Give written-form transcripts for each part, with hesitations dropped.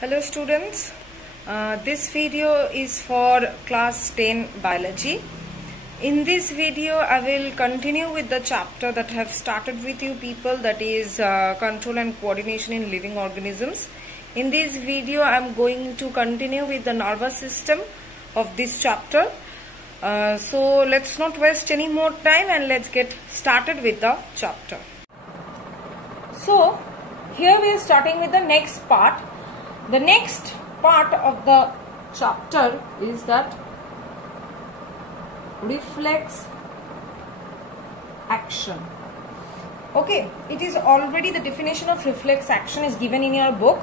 Hello students, this video is for class 10 biology. In this video I will continue with the chapter that I have started with you people, that is control and coordination in living organisms. In this video I am going to continue with the nervous system of this chapter. So let's not waste any more time and let's get started with the chapter. So here we are starting with the next part. The next part of the chapter is that reflex action. Okay, it is already the definition of reflex action is given in your book.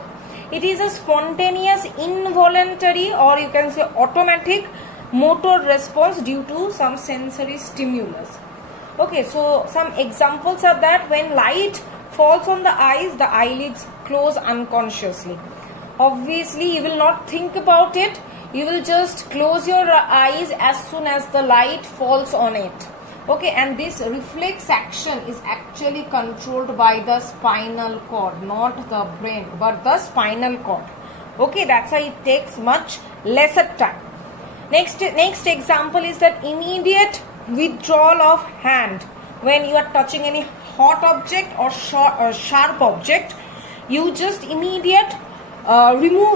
It is a spontaneous, involuntary, or you can say automatic motor response due to some sensory stimulus. Okay, so some examples are that when light falls on the eyes, the eyelids close unconsciously. Obviously, you will not think about it. You will just close your eyes as soon as the light falls on it. Okay, and this reflex action is actually controlled by the spinal cord, not the brain, but the spinal cord. Okay, that's why it takes much lesser time. Next example is that immediate withdrawal of hand. When you are touching any hot object or sharp object, you just remove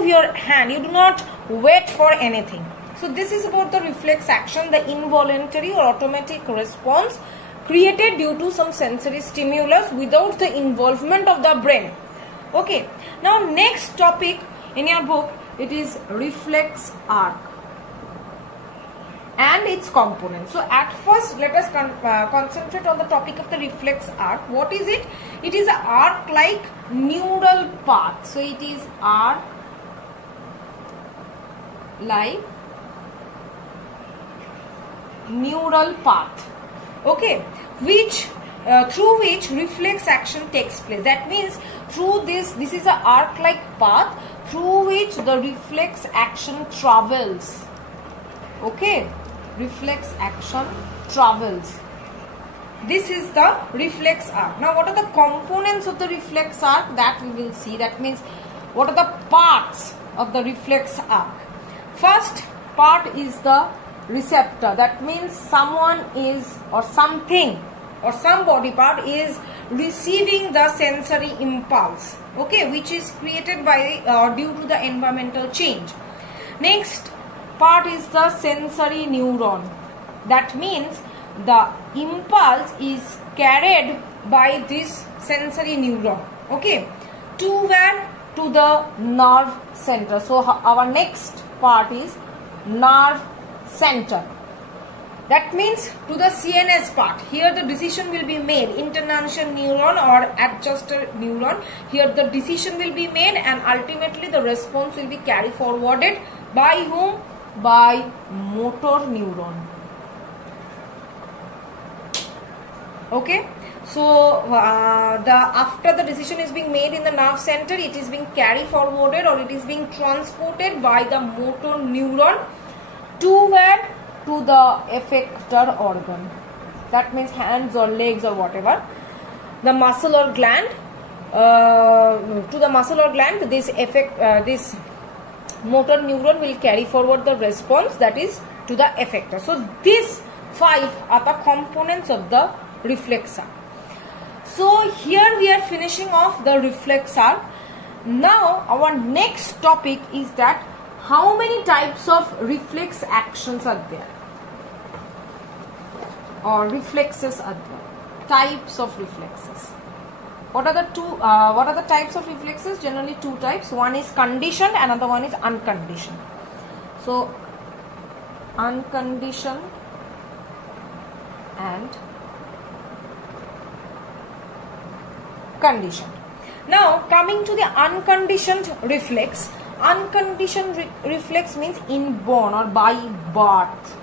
your hand. You do not wait for anything. So this is about the reflex action, the involuntary or automatic response created due to some sensory stimulus without the involvement of the brain. Okay, now next topic in your book, it is reflex arc and its components. So at first let us concentrate on the topic of the reflex arc. What is it? It is an arc like neural path. So it is arc like neural path, okay, which through which reflex action takes place. That means through this is an arc like path through which the reflex action travels. Okay, reflex action travels. This is the reflex arc. Now what are the components of the reflex arc? That we will see. That means what are the parts of the reflex arc? First part is the receptor. That means someone is, or something, or some body part is receiving the sensory impulse, okay, which is created by due to the environmental change. Next part is the sensory neuron. That means the impulse is carried by this sensory neuron, okay, to where? To the nerve center. So our next part is nerve center. That means to the CNS part. Here the decision will be made, internuncial neuron or adjuster neuron. Here the decision will be made and ultimately the response will be carried forwarded by whom? By motor neuron. Okay, so after the decision is being made in the nerve center, it is being carried forwarded or it is being transported by the motor neuron to where? To the effector organ. That means hands or legs or whatever. The muscle or gland, to the muscle or gland, this motor neuron will carry forward the response, that is to the effector. So these 5 are the components of the reflex arc. So here we are finishing off the reflex arc. Now our next topic is that how many types of reflex actions are there, or reflexes are there? Types of reflexes. What are the types of reflexes? Generally 2 types. One is conditioned, another one is unconditioned. So unconditioned and conditioned. Now coming to the unconditioned reflex. Unconditioned reflex means inborn or by birth.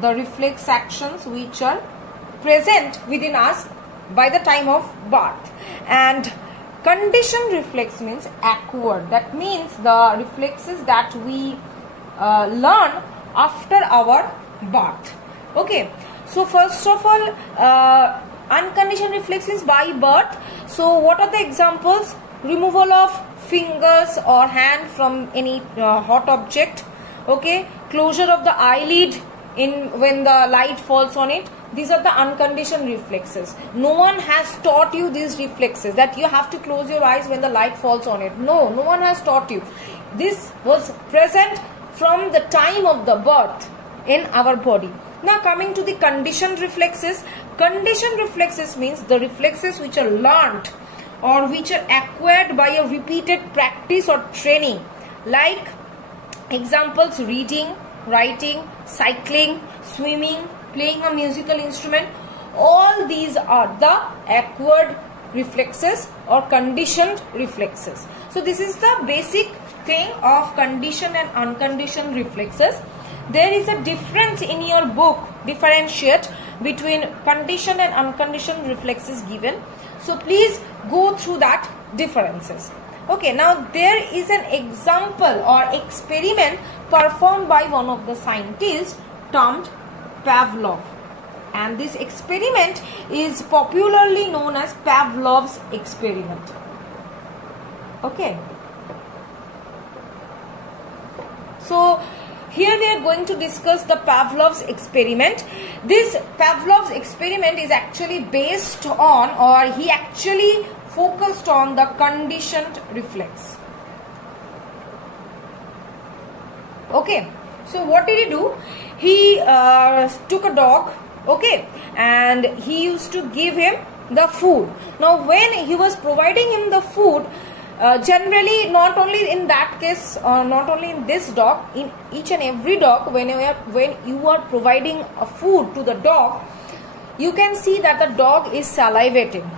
The reflex actions which are present within us by the time of birth. And conditioned reflex means acquired. That means the reflexes that we learn after our birth. Okay, so first of all, unconditioned reflex is by birth. So what are the examples? removal of fingers or hand from any hot object, okay, closure of the eyelid when the light falls on it. These are the unconditioned reflexes. No one has taught you these reflexes that you have to close your eyes when the light falls on it. No one has taught you. This was present from the time of the birth in our body. Now coming to the conditioned reflexes. Conditioned reflexes means the reflexes which are learnt or which are acquired by a repeated practice or training, like examples: reading, writing, cycling, swimming, playing a musical instrument. All these are the acquired reflexes or conditioned reflexes. So this is the basic thing of conditioned and unconditioned reflexes. There is a difference in your book, differentiate between conditioned and unconditioned reflexes given. So please go through that differences. Okay, now there is an example or experiment performed by one of the scientists termed Pavlov, and this experiment is popularly known as Pavlov's experiment. Okay, so here we are going to discuss the Pavlov's experiment. This Pavlov's experiment is actually based on, or he actually focused on, the conditioned reflex. Okay, so what did he do? He took a dog, okay, and he used to give him the food. Now when he was providing him the food, generally, not only in that case, not only in this dog, in each and every dog, when you are providing a food to the dog, you can see that the dog is salivating.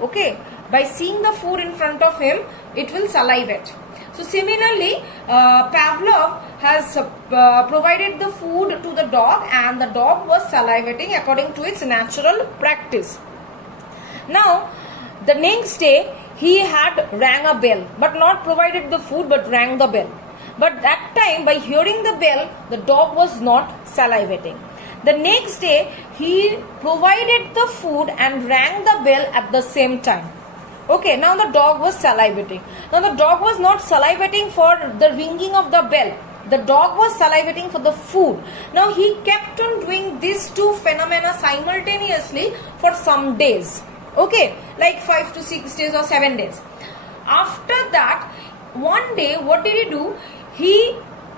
Okay, by seeing the food in front of him, it will salivate. So similarly, Pavlov has provided the food to the dog, and the dog was salivating according to its natural practice. Now the next day, he had rang a bell, but not provided the food, but rang the bell. But that time, by hearing the bell, the dog was not salivating. The next day, he provided the food and rang the bell at the same time. Okay, now the dog was salivating. Now the dog was not salivating for the ringing of the bell. The dog was salivating for the food. Now he kept on doing these two phenomena simultaneously for some days. Okay, like 5 to 6 days or 7 days. After that, one day, what did he do? He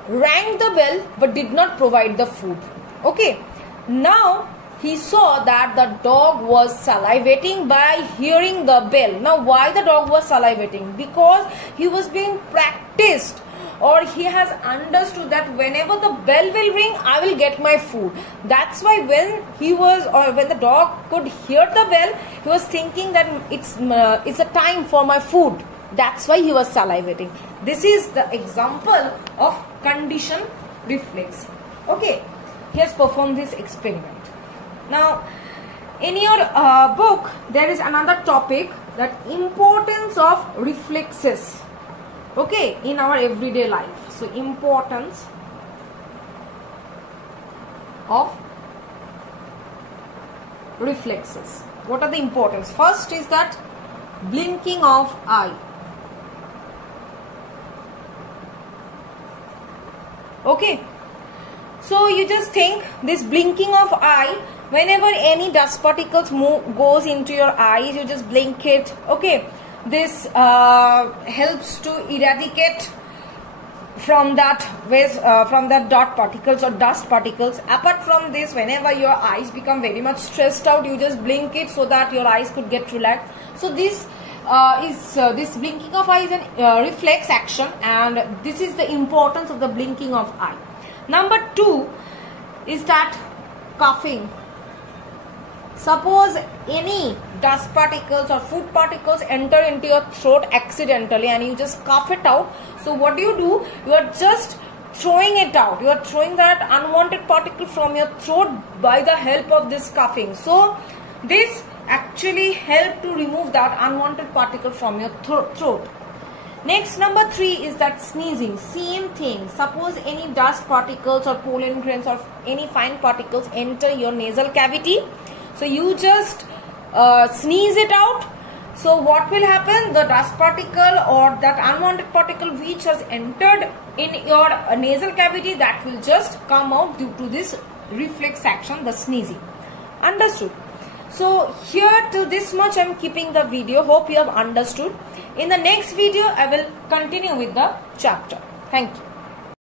rang the bell but did not provide the food. Okay, now he saw that the dog was salivating by hearing the bell. Now why the dog was salivating? Because he was being practiced, or he has understood that whenever the bell will ring, I will get my food. That's why when the dog could hear the bell, he was thinking that it's a time for my food. That's why he was salivating. This is the example of conditioned reflex. Okay, he has performed this experiment. Now in your book, there is another topic, that importance of reflexes, okay, in our everyday life. So importance of reflexes. What are the importance? First is that blinking of eye. Okay, so you just think this blinking of eye, whenever any dust particles goes into your eyes, you just blink it. Okay, this helps to eradicate from that dot particles or dust particles. Apart from this, whenever your eyes become very much stressed out, you just blink it so that your eyes could get relaxed. So this this blinking of eye is a reflex action, and this is the importance of the blinking of eye. Number 2 is that coughing. Suppose any dust particles or food particles enter into your throat accidentally and you just cough it out. So what do? You are just throwing it out. You are throwing that unwanted particle from your throat by the help of this coughing. So this actually help to remove that unwanted particle from your throat. Next, number 3 is that sneezing. Same thing. Suppose any dust particles or pollen grains or any fine particles enter your nasal cavity. So you just sneeze it out. So what will happen? The dust particle or that unwanted particle which has entered in your nasal cavity, that will just come out due to this reflex action, the sneezing. Understood? So here till this much I am keeping the video. Hope you have understood. In the next video I will continue with the chapter. Thank you.